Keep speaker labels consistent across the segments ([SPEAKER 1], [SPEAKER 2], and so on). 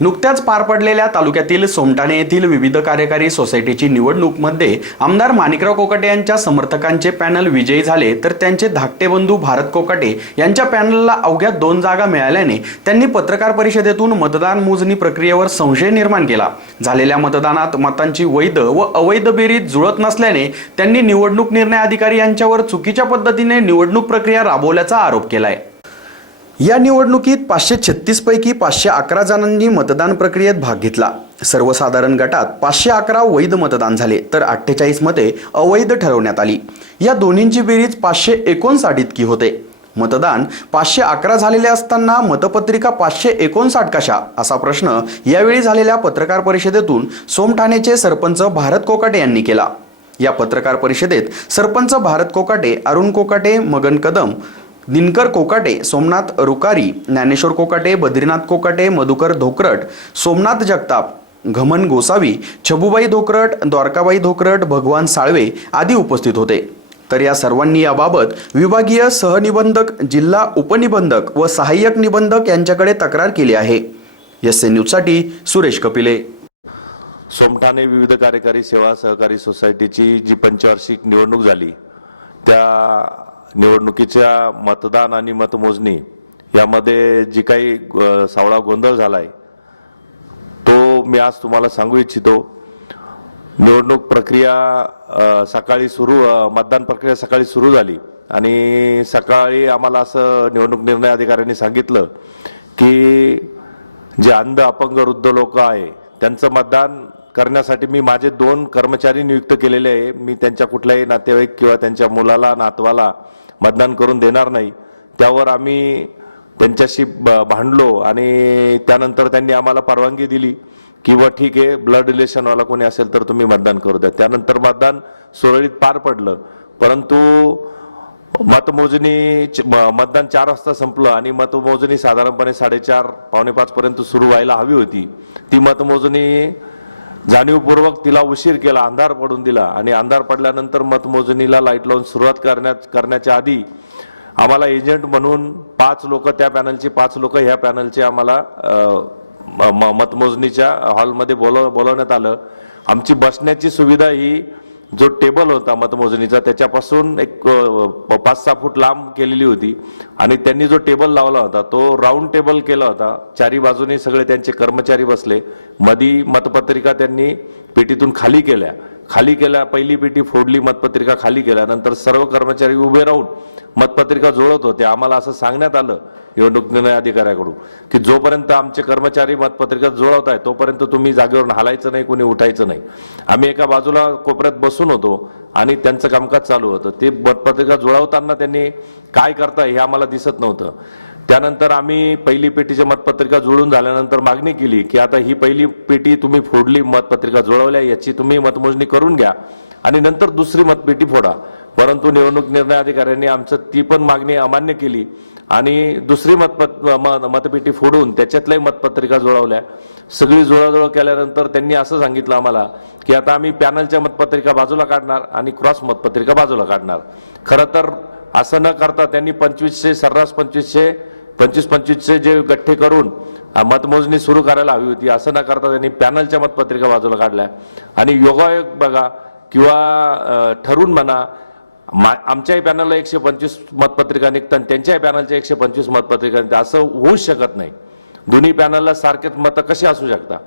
[SPEAKER 1] नुकत्याच पार पडलेल्या तालुक्यातील सोमटाणे येथील विविध कार्यकारी सोसायटीची निवडणूकमध्ये आमदार माणिकराव कोकाटे यांच्या समर्थकांचे पॅनल विजयी झाले तर त्यांचे धाकटे बंधू भारत कोकाटे यांच्या पॅनलला अवघ्या दोन जागा मिळाल्याने त्यांनी पत्रकार परिषदेतून मतदान मोजणी प्रक्रियेवर संशय निर्माण केला. झालेल्या मतदानात मतांची वैध व अवैध बेरीज जुळत नसल्याने त्यांनी निवडणूक निर्णय अधिकारी यांच्यावर चुकीच्या पद्धतीने निवडणूक प्रक्रिया राबवल्याचा आरोप केला आहे या निवडणुकीत पाचशे छत्तीस पैकी पाचशे अकरा जणांनी मतदान प्रक्रियेत भाग घेतला. सर्वसाधारण गटात पाचशे अकरा वैध मतदान झाले तर अठ्ठेचाळीस मते अवैध ठरवण्यात आली. या दोन्हींची बेरीज पाचशे एकोणसाठ इतकी होते. मतदान पाचशे अकरा झालेले असताना मतपत्रिका पाचशे एकोणसाठ कशा? असा प्रश्न यावेळी झालेल्या पत्रकार परिषदेतून सोमठाणेचे सरपंच भारत कोकाटे यांनी केला. या पत्रकार परिषदेत सरपंच भारत कोकाटे अरुण कोकाटे मगन कदम दिनकर कोकाटे सोमनाथ रुकारी ज्ञानेश्वर कोकाटे बद्रीनाथ कोकाटे मधुकर धोकरट सोमनाथ जगताप घमन गोसावी छबुबाई धोकरट द्वारकाबाई धोकरट भगवान साळवे आदी उपस्थित होते. तर या सर्वांनी याबाबत विभागीय सहनिबंधक जिल्हा उपनिबंधक व सहाय्यक निबंधक यांच्याकडे तक्रार केली आहे. एस एन न्यूजसाठी सुरेश कपिले.
[SPEAKER 2] सोमठाणे विविध कार्यकारी सेवा सहकारी सोसायटीची जी पंचवार्षिक निवडणूक झाली त्या निवडणुकीच्या मतदान आणि मतमोजणी यामध्ये जी काही सावळा गोंधळ झालाय तो मी आज तुम्हाला सांगू इच्छितो. निवडणूक प्रक्रिया सकाळी सुरू मतदान प्रक्रिया सकाळी सुरू झाली. आणि सकाळी आम्हाला असं निवडणूक निर्णय अधिकाऱ्यांनी सांगितलं की जे अंध अपंग वृद्ध लोक आहे त्यांचं मतदान करण्यासाठी मी माझे दोन कर्मचारी नियुक्त केलेले आहे. मी त्यांच्या कुठल्याही नातेवाईक किंवा त्यांच्या मुलाला नातवाला मतदान करून देणार नाही. त्यावर आम्ही त्यांच्याशी ब- भांडलो आणि त्यानंतर त्यांनी आम्हाला परवानगी दिली किंवा ठीक आहे ब्लड रिलेशनवाला कोणी असेल तर तुम्ही मतदान करू द्या. त्यानंतर मतदान सुरळीत पार पडलं. परंतु मतमोजणी च- मतदान चार वाजता संपलं आणि मतमोजणी साधारणपणे साडेचार पावणे पाच पर्यंत सुरू व्हायला हवी होती. ती मतमोजणी जाणीवपूर्वक तिला उशीर केला अंधार पडून दिला आणि अंधार पडल्यानंतर मतमोजणीला लाइट लावून सुरुवात करण्यात करण्याच्या आधी आम्हाला एजंट म्हणून पाच लोक त्या पॅनलचे पाच लोक ह्या पॅनलचे आम्हाला म- म- मतमोजणीच्या हॉलमध्ये बोलव बोलवण्यात आलं. आमची बसण्याची सुविधा ही जो टेबल होता मतमोजणीचा त्याच्यापासून एक पाच सहा फूट लांब केलेली होती. आणि त्यांनी जो टेबल लावला होता तो राऊंड टेबल केला होता. चारी बाजूने सगळे त्यांचे कर्मचारी बसले. मधी मतपत्रिका त्यांनी पेटीतून खाली केल्या. खाली केल्या पहिली पेटी फोडली मतपत्रिका खाली केल्या नंतर सर्व कर्मचारी उभे राहून मतपत्रिका जोडत होते. आम्हाला असं सांगण्यात आलं निवडणूक निर्णय अधिकाऱ्याकडून की जोपर्यंत आमचे कर्मचारी मतपत्रिका जुळवत आहे तोपर्यंत तुम्ही जागेवरून हालायचं नाही कोणी उठायचं नाही. आम्ही एका बाजूला कोपऱ्यात बसून होतो आणि त्यांचं कामकाज चालू होतं. ते मतपत्रिका जुळवताना त्यांनी काय करताय हे आम्हाला दिसत नव्हतं. त्यानंतर आम्ही पहिली पेटीची मतपत्रिका जुळून झाल्यानंतर मागणी केली की आता ही पहिली पेटी तुम्ही फोडली मतपत्रिका जुळवल्या याची तुम्ही मतमोजणी करून घ्या आणि नंतर दुसरी मतपेटी फोडा. परंतु निवडणूक निर्णय अधिकाऱ्यांनी आमचं ती पण मागणी अमान्य केली आणि दुसरी मतपत म- मतपेटी फोडून त्याच्यातल्याही मतपत्रिका जुळवल्या. सगळी जुळाजुळव केल्यानंतर त्यांनी असं सांगितलं आम्हाला की आता आम्ही पॅनलच्या मतपत्रिका बाजूला काढणार आणि क्रॉस मतपत्रिका बाजूला काढणार. खरं तर असं न करता त्यांनी पंचवीसशे सर्रास पंचवीसशे पंचवीस पंचवीसचे जे गठ्ठे करून मतमोजणी सुरू करायला हवी होती असं न करता त्यांनी पॅनलच्या मतपत्रिका बाजूला काढल्या. आणि योगायोग बघा किंवा ठरून म्हणा मा- आमच्याही पॅनलला एकशे पंचवीस मतपत्रिका निघतात त्यांच्याही पॅनलच्या एकशे पंचवीस मतपत्रिका निघतात. असं होऊच शकत नाही. दोन्ही पॅनलला सारखेच मतं कशी असू शकतात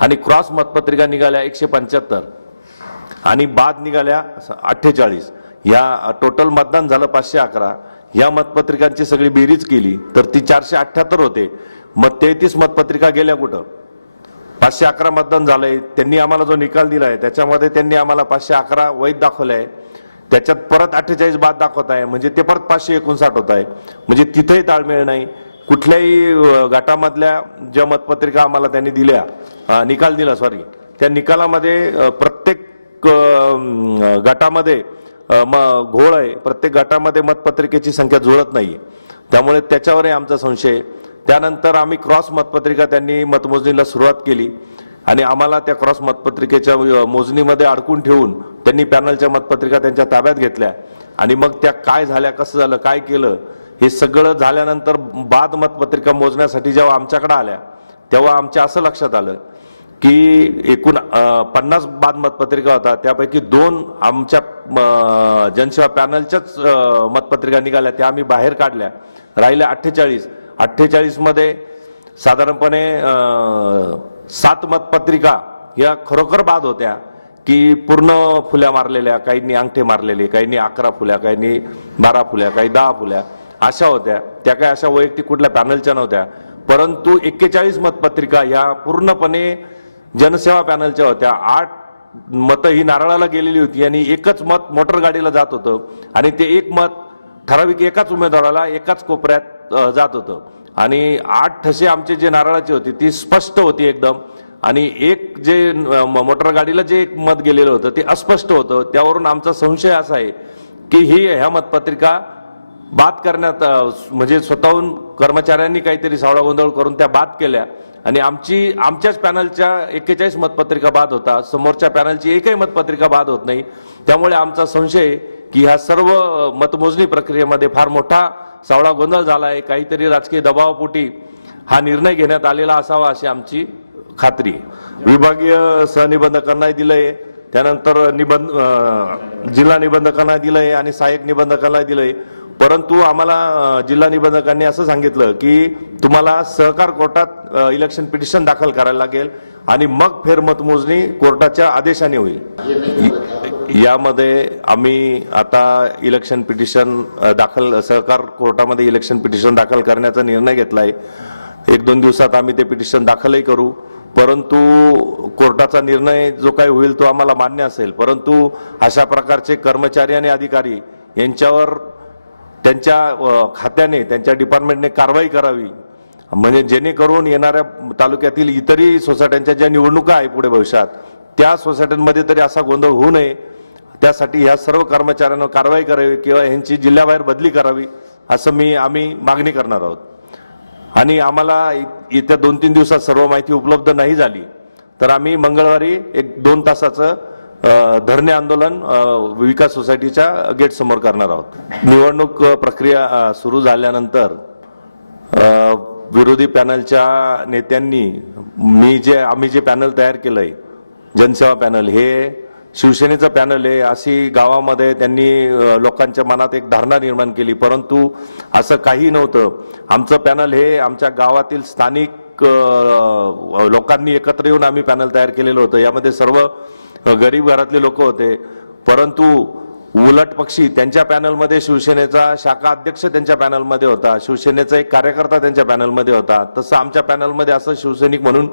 [SPEAKER 2] आणि क्रॉस मतपत्रिका निघाल्या एकशे पंच्याहत्तर आणि बाद निघाल्या अठ्ठेचाळीस. या टोटल मतदान झालं पाचशे अकरा. या मतपत्रिकांची सगळी बेरीज केली तर ती चारशे अठ्ठ्याहत्तर होते. मग तेहतीस मतपत्रिका गेल्या कुठं? पाचशे अकरा मतदान झालंय. त्यांनी आम्हाला जो निकाल दिला आहे त्याच्यामध्ये त्यांनी आम्हाला पाचशे अकरा वैध दाखवले आहे त्याच्यात परत अठ्ठेचाळीस बाद दाखवत आहे. म्हणजे ते परत पाचशे एकोणसाठ होत आहे. म्हणजे तिथेही ताळमेळ नाही. कुठल्याही गटामधल्या ज्या मतपत्रिका आम्हाला त्यांनी दिल्या निकाल दिला सॉरी त्या निकालामध्ये प्रत्येक गटामध्ये मग घोळ आहे. प्रत्येक गटामध्ये मतपत्रिकेची संख्या जुळत नाही त्यामुळे त्याच्यावरही आमचा संशय त्यानंतर आम्ही क्रॉस मतपत्रिका त्यांनी मतमोजणीला सुरुवात केली आणि आम्हाला त्या क्रॉस मतपत्रिकेच्या मोजणीमध्ये अडकून ठेवून त्यांनी पॅनलच्या मतपत्रिका त्यांच्या ताब्यात घेतल्या आणि मग त्या काय झाल्या कसं झालं काय केलं हे सगळं झाल्यानंतर बाद मतपत्रिका मोजण्यासाठी जेव्हा आमच्याकडे आल्या तेव्हा आमच्या असं लक्षात आलं की एकूण पन्नास बाद मतपत्रिका होता. त्यापैकी दोन आमच्या जनसेवा पॅनलच्याच मतपत्रिका निघाल्या. त्या आम्ही बाहेर काढल्या. राहिल्या अठ्ठेचाळीस. अठ्ठेचाळीसमध्ये साधारणपणे सात मतपत्रिका या खरोखर बाद होत्या की पूर्ण फुल्या मारलेल्या काहींनी अंगठे मारलेले काहींनी अकरा फुल्या काहींनी बारा फुल्या काही दहा फुल्या अशा होत्या. त्या काही अशा वैयक्तिक कुठल्या पॅनलच्या नव्हत्या. परंतु एक्केचाळीस मतपत्रिका ह्या पूर्णपणे जनसेवा पॅनलच्या होत्या. आठ मतं ही नारळाला गेलेली होती आणि एकच मत मोटर गाडीला जात होतं. आणि ते एक मत ठराविक एकाच उमेदवाराला एकाच कोपऱ्यात जात होतं. आणि आठ ठसे आमचे जे नारळाची होती ती स्पष्ट होती एकदम. आणि एक जे मोटर गाडीला जे एक मत गेलेलं होतं ते अस्पष्ट होतं. त्यावरून आमचा संशय असा आहे की ही ह्या मतपत्रिका बाद करण्यात म्हणजे स्वतःहून कर्मचाऱ्यांनी काहीतरी सावळा गोंधळ करून त्या बाद केल्या. आणि आमची आमच्याच पॅनलच्या एक्केचाळीस मतपत्रिका बाद होता. समोरच्या पॅनलची एकही मतपत्रिका बाद होत नाही. त्यामुळे आमचा संशय की ह्या सर्व मतमोजणी प्रक्रियेमध्ये फार मोठा सावळा गोंधळ झाला आहे काहीतरी राजकीय दबावापोटी हा निर्णय घेण्यात आलेला असावा अशी आमची खात्री. विभागीय सहनिबंधकांनाही दिलंय. त्यानंतर निबंध जिल्हा निबंधकांना दिलंय आणि सहाय्यक निबंधकांना दिलंय. परंतु आम्हाला जिल्हा निबंधकांनी असं सांगितलं की तुम्हाला सहकार कोर्टात इलेक्शन पिटिशन दाखल करायला लागेल आणि मग फेरमतमोजणी कोर्टाच्या आदेशाने होईल. यामध्ये आम्ही आता इलेक्शन पिटिशन दाखल सहकार कोर्टामध्ये इलेक्शन पिटिशन दाखल करण्याचा निर्णय घेतलाय. एक दोन दिवसात आम्ही ते पिटिशन दाखलही करू. परंतु कोर्टाचा निर्णय जो काही होईल तो आम्हाला मान्य असेल. परंतु अशा प्रकारचे कर्मचारी आणि अधिकारी यांच्यावर त्यांच्या खात्याने त्यांच्या डिपार्टमेंटने कारवाई करावी. म्हणजे जेणेकरून येणाऱ्या तालुक्यातील इतरही सोसायट्यांच्या ज्या निवडणुका आहे पुढे भविष्यात त्या सोसायट्यांमध्ये तरी असा गोंधळ होऊ नये. त्यासाठी ह्या सर्व कर्मचाऱ्यांवर कारवाई करावी किंवा यांची जिल्ह्याबाहेर बदली करावी असं मी आम्ही मागणी करणार आहोत. आणि आम्हाला इ- येत्या दोन तीन दिवसात सर्व माहिती उपलब्ध नाही झाली तर आम्ही मंगळवारी एक दोन तासाचं धरणे आंदोलन विकास सोसायटीच्या गेट समोर करणार आहोत. निवडणूक प्रक्रिया सुरू झाल्यानंतर विरोधी पॅनलच्या नेत्यांनी मी जे आम्ही जे पॅनल तयार केलंय जनसेवा पॅनल हे शिवसेनेचं पॅनल आहे. अशी गावामध्ये त्यांनी लोकांच्या मनात एक धारणा निर्माण केली. परंतु असं काही नव्हतं. आमचं पॅनल हे आमच्या गावातील स्थानिक लोकांनी एकत्र येऊन आम्ही पॅनल तयार केलेलं होतं. यामध्ये सर्व गरीब घरातले लोक होते. परंतु उलट पक्षी त्यांच्या पॅनलमध्ये शिवसेनेचा शाखा अध्यक्ष त्यांच्या पॅनलमध्ये होता. शिवसेनेचा एक कार्यकर्ता त्यांच्या पॅनलमध्ये होता. तसं आमच्या पॅनलमध्ये असं शिवसैनिक म्हणून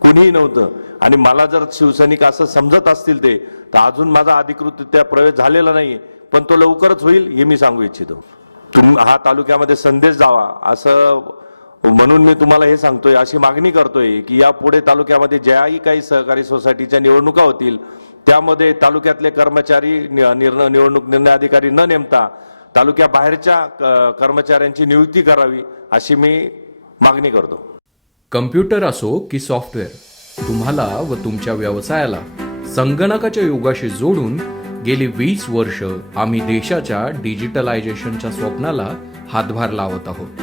[SPEAKER 2] कुणीही नव्हतं. आणि मला जर शिवसैनिक असं समजत असतील ते तर अजून माझा अधिकृतरित्या प्रवेश झालेला नाही पण तो लवकरच होईल हे मी सांगू इच्छितो. तुम हा तालुक्यामध्ये संदेश जावा असं म्हणून मी तुम्हाला हे सांगतोय अशी मागणी करतोय की या पुढे तालुक्यामध्ये ज्याही काही सहकारी सोसायटीच्या निवडणुका होतील त्यामध्ये तालुक्यातले कर्मचारी निर्णय निवडणूक निर्णय अधिकारी न नेमता तालुक्या बाहेरच्या कर्मचाऱ्यांची नियुक्ती करावी अशी मी मागणी करतो.
[SPEAKER 3] कम्प्युटर असो की सॉफ्टवेअर तुम्हाला व तुमच्या व्यवसायाला संगणकाच्या युगाशी जोडून गेली वीस वर्ष आम्ही देशाच्या डिजिटलायझेशनच्या स्वप्नाला हातभार लावत आहोत.